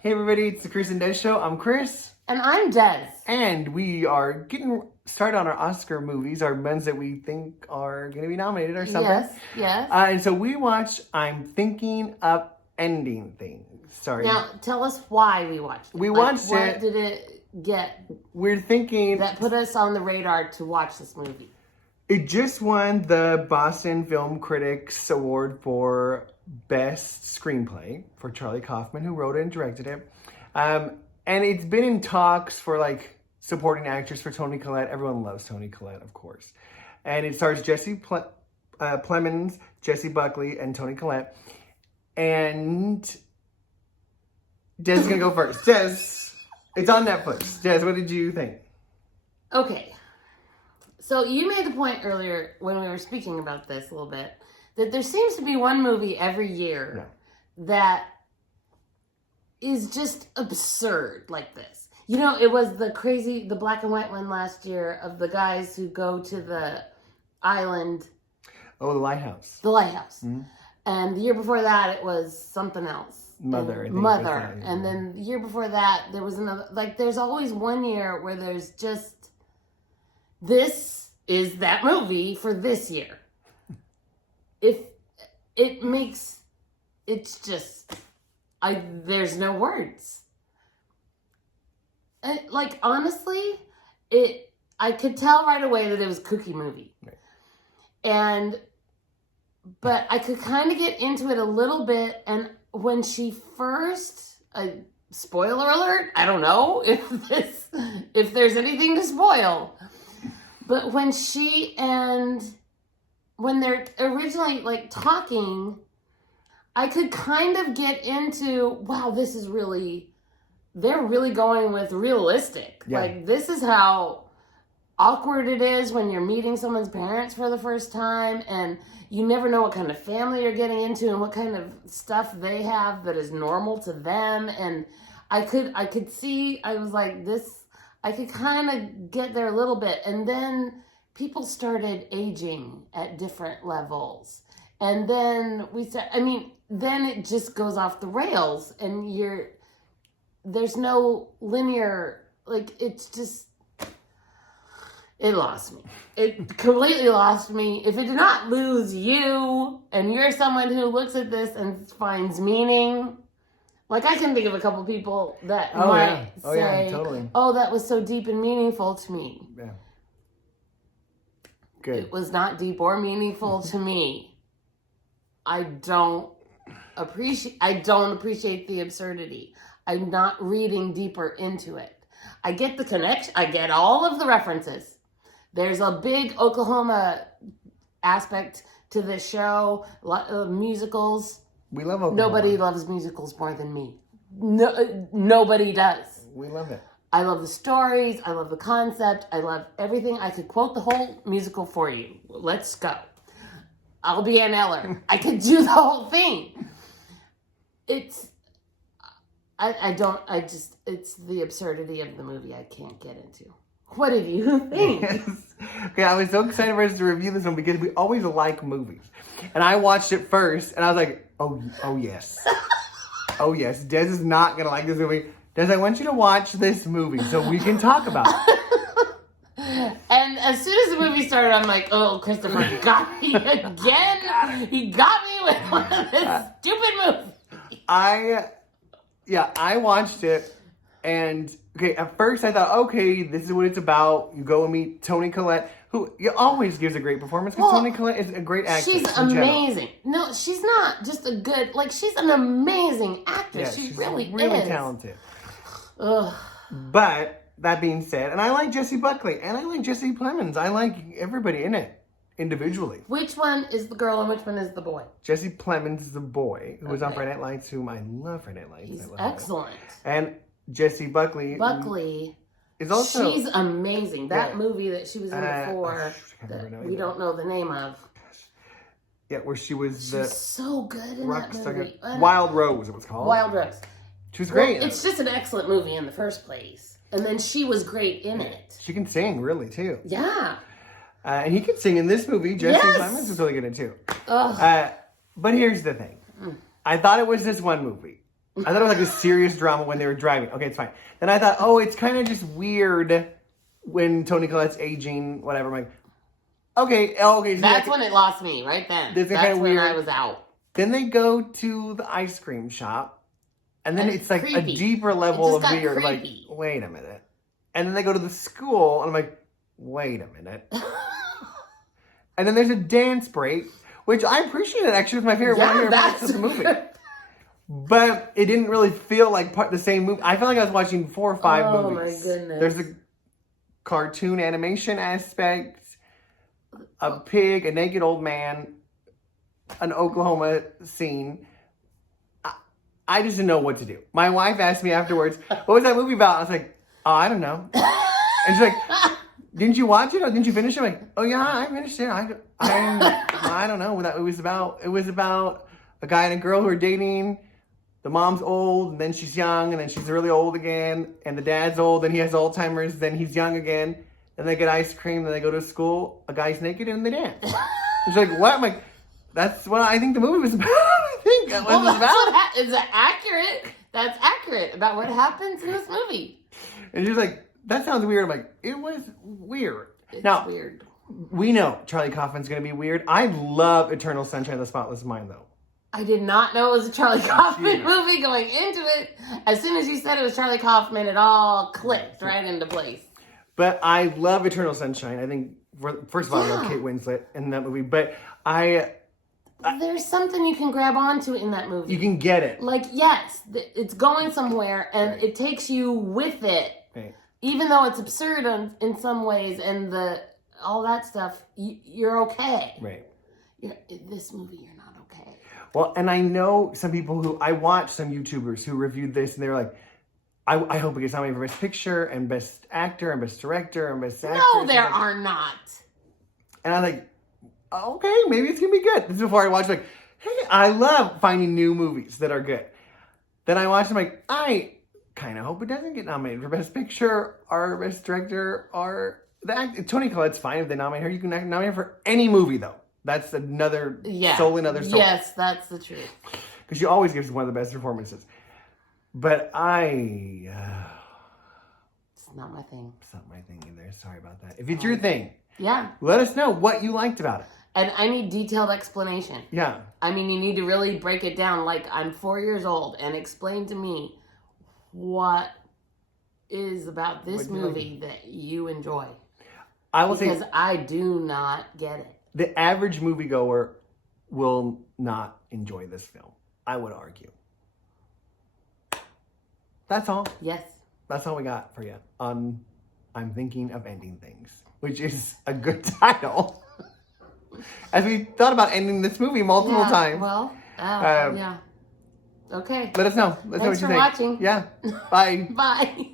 Hey everybody, it's the Chris and Des Show. I'm Chris. And I'm Des. And we are getting started on our Oscar movies, our ones that we think are going to be nominated or something. Yes. And so we watched I'm Thinking Up Ending Things. Sorry. Now, tell us why we watched it. We watched it. What did it get We're thinking that put us on the radar to watch this movie? it just won the Boston Film Critics Award for Best Screenplay for Charlie Kaufman, who wrote it and directed it. And it's been in talks for like supporting actors for Toni Collette. Everyone loves Toni Collette, of course. And it stars Jesse Plemons, Jessie Buckley, and Toni Collette. And Des is going to go first. Des, it's on Netflix. Des, what did you think? Okay. So you made the point earlier when we were speaking about this a little bit that there seems to be one movie every year that is just absurd like this. You know, it was the black and white one last year of the guys who go to the island. Oh, The Lighthouse. The Lighthouse. Mm-hmm. And the year before that, it was something else. Mother. And then the year before that, there was another. Like, there's always one year where there's just, this is that movie for this year. If it makes, it's just, there's no words. Like, honestly, I could tell right away that it was a kooky movie. Right. But I could kind of get into it a little bit, and when she first, spoiler alert, I don't know if there's anything to spoil, but when they're originally like talking, I could kind of get into, wow, they're really going with realistic. Yeah. Like, this is how awkward it is when you're meeting someone's parents for the first time, and you never know what kind of family you're getting into and what kind of stuff they have that is normal to them. And I could see, I was like, I could kind of get there a little bit. And then people started aging at different levels. And then then it just goes off the rails, and there's no linear, like, it's just, it lost me. It completely lost me. If it did not lose you, and you're someone who looks at this and finds meaning, like, I can think of a couple people that might say, totally. Oh, that was so deep and meaningful to me. Yeah. Good. It was not deep or meaningful to me. I don't appreciate the absurdity. I'm not reading deeper into it. I get the connection. I get all of the references. There's a big Oklahoma aspect to this show. A lot of musicals. We love Oklahoma. Nobody loves musicals more than me. No, nobody does. We love it. I love the stories. I love the concept. I love everything. I could quote the whole musical for you. Let's go. I'll be Ann Eller. I could do the whole thing. It's the absurdity of the movie I can't get into. What did you think? Yes. Okay, I was so excited for us to review this one because we always like movies. And I watched it first, and I was like, oh yes. Oh yes, Des is not going to like this movie. Des, I want you to watch this movie so we can talk about it. And as soon as the movie started, I'm like, oh, Christopher got me again. He got me with one of his stupid movies. I watched it, and okay, at first I thought, okay, this is what it's about. You go and meet Toni Collette, who always gives a great performance, because Toni Collette is a great actress. She's amazing. No, she's not just a good, like, she's an amazing actress. Yeah, she really is. Really talented. Ugh. But, that being said, and I like Jessie Buckley, and I like Jesse Plemons. I like everybody in it, individually. Which one is the girl and which one is the boy? Jesse Plemons is the boy, who was on Friday Night Lights, whom I love Friday Night Lights. He's excellent. And Jessie Buckley is also... She's amazing. That movie that she was in before, that we don't know the name of. Yeah, where she was She's so good in that movie. Wild Rose, it was called. Wild Rose. She was great. It's just an excellent movie in the first place. And then she was great in it. She can sing, really, too. Yeah. And he can sing in this movie. Jesse Plemons is really good in it, too. But here's the thing. I thought it was this one movie. I thought it was like a serious drama when they were driving. Okay, it's fine. Then I thought, oh, it's kind of just weird when Toni Collette's aging, whatever. I'm like, okay. So That's when it lost me, right then. That's That's kinda when weird. I was out. Then they go to the ice cream shop, and then And it's like creepy. a deeper level of just got weird. Like, creepy. wait a minute. And then they go to the school, and I'm like, wait a minute. And then there's a dance break, which I appreciated. Actually, it was my favorite one of the parts of the movie. But it didn't really feel like the same movie. I felt like I was watching 4 or 5 movies. Oh my goodness. There's a cartoon animation aspect, a pig, a naked old man, an Oklahoma scene. I just didn't know what to do. My wife asked me afterwards, what was that movie about? I was like, oh, I don't know. And she's like, didn't you watch it or didn't you finish it? I'm like, oh yeah, I finished it. I don't know what that movie was about. It was about a guy and a girl who are dating. The mom's old, and then she's young, and then she's really old again, and the dad's old, and he has Alzheimer's, then he's young again, and they get ice cream, then they go to school, a guy's naked, and they dance. She's like, what? I'm like, that's what I think the movie was about. I think that was about. Is that accurate? That's accurate about what happens in this movie. And she's like, that sounds weird. I'm like, it was weird. It's now, weird. We know Charlie Kaufman's going to be weird. I love Eternal Sunshine of the Spotless Mind, though. I did not know it was a Charlie Kaufman movie going into it. As soon as you said it was Charlie Kaufman, it all clicked right into place. But I love Eternal Sunshine. I think, first of all, I love Kate Winslet in that movie. But there's something you can grab onto in that movie. You can get it. Like, yes, it's going somewhere, and it takes you with it. Right. Even though it's absurd in some ways, and all that stuff, you're okay. Right. This movie, you're not okay. Well, and I know some people who, I watched some YouTubers who reviewed this, and they were like, I hope it gets nominated for Best Picture, and Best Actor, and Best Director, and Best Actress. No, there are not. And I'm like, okay, maybe it's going to be good. This is before I watched, like, hey, I love finding new movies that are good. Then I watched them, like, I kind of hope it doesn't get nominated for Best Picture, or Best Director, or Toni Collette's fine if they nominate her. You can nominate her for any movie, though. That's solely another story. Yes, that's the truth. Because she always gives one of the best performances. But it's not my thing. It's not my thing either. Sorry about that. If it's your thing, yeah, let us know what you liked about it. And I need detailed explanation. Yeah. I mean, you need to really break it down. Like, I'm 4 years old, and explain to me what is about this movie that you enjoy. I will say, because I do not get it. The average moviegoer will not enjoy this film, I would argue. That's all. Yes. That's all we got for you on I'm Thinking of Ending Things, which is a good title. As we thought about ending this movie multiple times. Well, yeah. Okay. Let us know. Let us know what you think. Thanks for watching. Yeah. Bye. Bye.